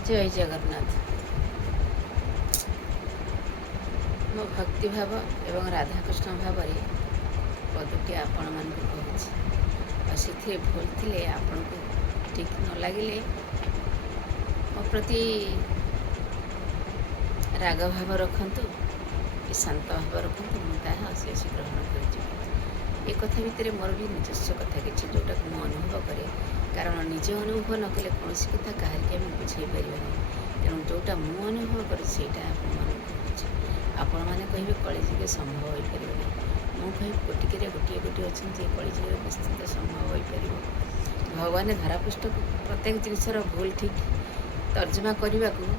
जय जगन्नाथ। मो भक्ति भाव एवं राधाकृष्ण भाव पदटी आपण मान कहूँ से भूल थे आपण को ठीक न लगे मो प्रति राग भाव रखु शांत भाव रखु मुझे अशेष ग्रहण कर कथा भितर मोर भी निजस्व कथा कि जोटा मुझे अनुभव करे कारण निजे अनुभव न कले कौन कथा कहीं आम बुझे पारे तेणु जोटा मुझे अनुभव करे आपण मैंने कहे कलिजुगे संभव हो पार नहीं मुझे गोटिके गोटे गोटे अच्छे कलिजुगे निश्चित संभव हो पार भगवान धरापृष्ठ प्रत्येक जिनसर भूल ठीक तर्जमा करने को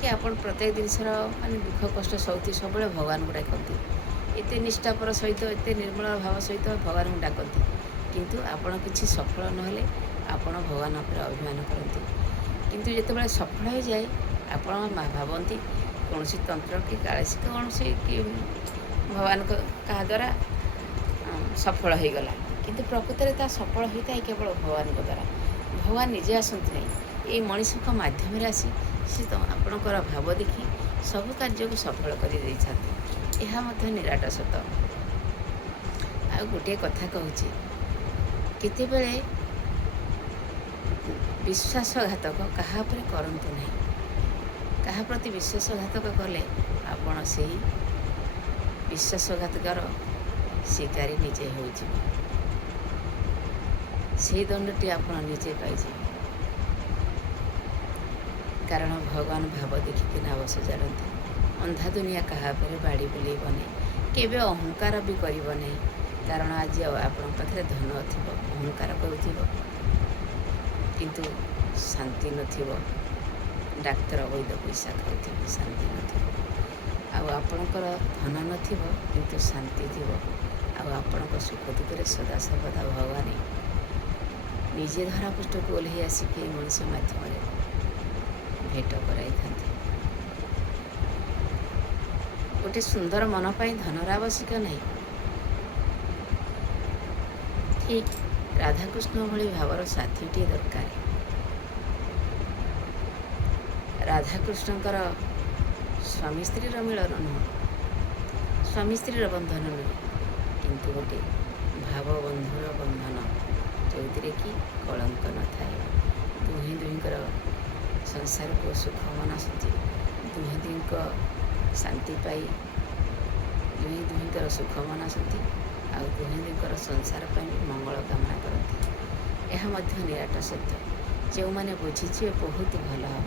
कि आपण प्रत्येक जिनसर माने दुख कष्ट सौती सब भगवान को डाकती एत निष्ठापर सहित एत निर्मल भाव सहित भगवान को डाकती किंतु आपण किसी सफल नहेले आपण भगवान पर अभिमान करती किंतु जितेबाला सफल हो जाए आपण भावती कौन तंत्र कि कालेसी कौन कि भगवान क्या द्वारा सफल हो गला किंतु प्रकृत में सफल होता है केवल भगवान द्वारा भगवान निजे आसती नहीं ये मनीष मध्यम आसी सी तो आपणकर भाव देखी सब कार्य को सफल कर यह निराट सत आ गोटे कथा कहूँ केतेबेले विश्वासघातक कहा पर करंतु नहीं कहा प्रति विश्वासघातक कले आपण से विश्वासघातकर शिकारी निजे हो दंडटी आपण निजे पाइजे कारण भगवान भाव देखिकिना बस जाणती अंधा दुनिया कहा पर बाड़ी बुलेब नहीं केवे अहंकार भी करिब नहीं कारण आज आपण पाखे धन थी अहंकार करूथिबो किंतु शांति नथिबो डाक्तर वैद पैसा खाऊ शांति नथिबो आपणकर धन नथिबो किंतु शांति थिबो आपणक सुख दुखे सदा सर्वदा भगवान निजे धरापृष्ठ को ओह्लई आसिक मनुष्य मध्यम भेट कराई गोटे सुंदर मन पाई धनर आवश्यक नहीं ठीक राधाकृष्ण भली भावर साथीटे दरकार राधाकृष्णकर स्वामी स्त्रीर मिलन नुह स्वामी स्त्रीर बंधन नुह किंतु गोटे भाव बंधुर बंधन जो कि कलंक न थाए दुहें दुहींकर संसार को सुख मनासती दुहें दुहींक शांति पाई दुहें दुहींकर सुख मनासती आउ दुहें दुहींकर संसार पर मंगल कामना करती यह निराट सत्य जो मैंने बुझीचे बहुत भल हम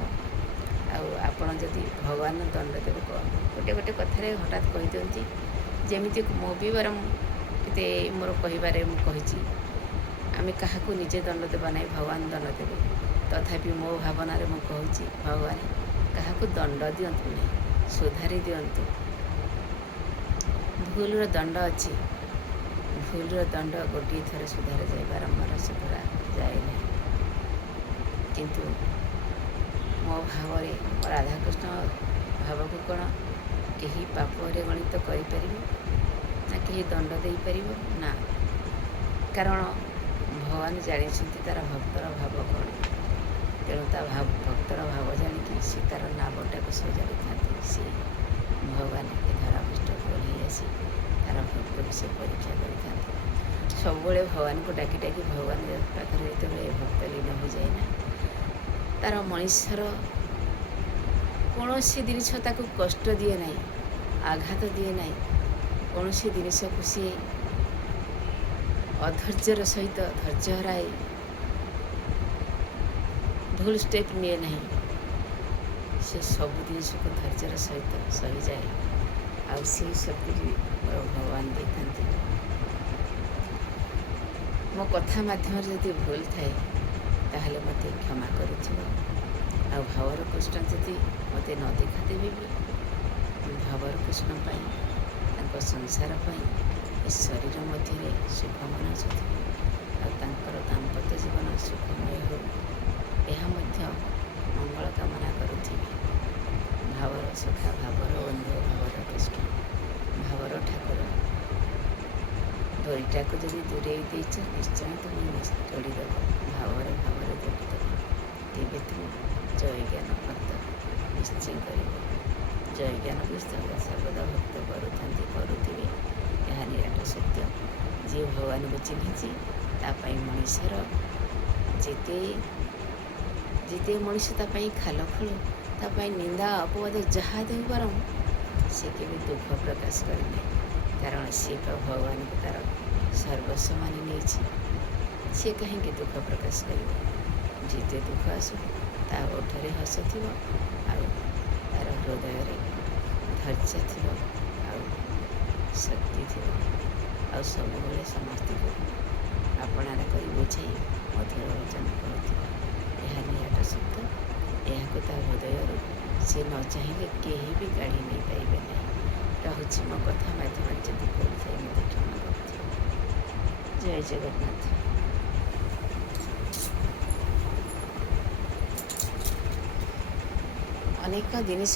आपण जदि भगवान दंड देव गोटे गोटे कथार हठात कहीदिंती जमी मो भी बार के मोर कहबारे मुझे आम क्या निजे दंड देवा ना भगवान दंड देवे तथापि मो भावना मुझे भगवान क्या दंड दिंतु नहीं सुधारी दिंतु भूलर दंड अच्छी भूलर दंड गोटे थर सुधार जाए बारंबार सुधारा जाए ना किंतु मो भाव राधाकृष्ण भाव को कौन कहीं पापरे गणित करें ना कहीं दंड दे पार ना कारण भगवान जानी तार भक्तर भाव कौन तेणु भक्तर भाव जाणी सी तार नामटा को सजाड़ी था सी भगवान के धरापृष्ठ को ओह्लई आसी तार भक्त को से परीक्षा कर सब भगवान को डाकी डाकी भगवान पाखे जो भक्त लीन हो जाए ना तार मनुष्यर कौन जिनस कष्ट दिए ना आघात दिए ना कौन जिनस को सी अधैर्यर सहित धैर्य हराए भूल स्टेप निए नहीं से सब जिनस को धैर्यर सहित सही जाए आउ से शक्ति भी भगवान दे था मो कथा माध्यम जदि भूल थाए ताहले मते क्षमा करुथिबो आ भावर कृष्ण जदि मते न देखा देबी भी भावर कृष्ण पाई तांको संसार पाई शरीर मध्य सुख मनासुथिबे आ दाम्पत्य जीवन सुखमय हो यह मंगल कामना करुथिबे भावर सखा भावर बंधु भावर कृष्ण भावर ठाकुर डोरीटा को जब दूरे देच निश्चय तुम जोड़ीदेव भावर जोड़ीदेव तेरे तुम जय ज्ञान ନିଶ୍ଚୟ କରିବ। ଜୟ ଜ୍ଞାନ ପୁସ୍ତକ ସର୍ବଦା ଭକ୍ତ କରୁଥିବେ, ଏହା ନିରାଟ ସତ୍ୟ। ଯିଏ ଭଗବାନଙ୍କୁ ଚିହ୍ନିଛି ତା ପାଇଁ ମଣିଷର ଯେତେ ମଣିଷ ତା ପାଇଁ ଖାଲ ଖୋଳ, ତା ପାଇଁ ନିନ୍ଦା ଅପବାଦ ଯାହା ଦେଉ ବରଂ ସେ କେବେ ଦୁଃଖ ପ୍ରକାଶ କରେ ନାହିଁ। କାରଣ ସିଏ ତ ଭଗବାନଙ୍କୁ ତାର ସର୍ବସ୍ୱ ମାନି ନେଇଛି। ସିଏ କାହିଁକି ଦୁଃଖ ପ୍ରକାଶ କରିବ? ଯେତେ ଦୁଃଖ ଆସୁ ତା ଓଠରେ ହସ ଥିବ, ଆଉ ତାର ହୃଦୟରେ ଧୈର୍ଯ୍ୟ ଥିବ, ଆଉ ଶକ୍ତି ଥିବ, ଆଉ ସବୁବେଳେ ସମସ୍ତଙ୍କୁ ଆପଣାର କରି ବୁଝାଇ ମଧୁର ବଚନ କରୁଥିବ। ଏହା ନିରାଟ ସତ୍ୟ। ଏହାକୁ ତା ହୃଦୟରୁ ସେ ନ ଚାହିଁଲେ କେହି ବି କାଢ଼ି ନେଇପାରିବେ ନାହିଁ। ରହୁଛି ମୋ କଥା ମାଧ୍ୟମରେ ଯଦି ଭୁଲ ଥାଏ ମୋତେ କ୍ଷମା କରୁଥିବ। ଜୟ ଜଗନ୍ନାଥ। ଅନେକ ଜିନିଷ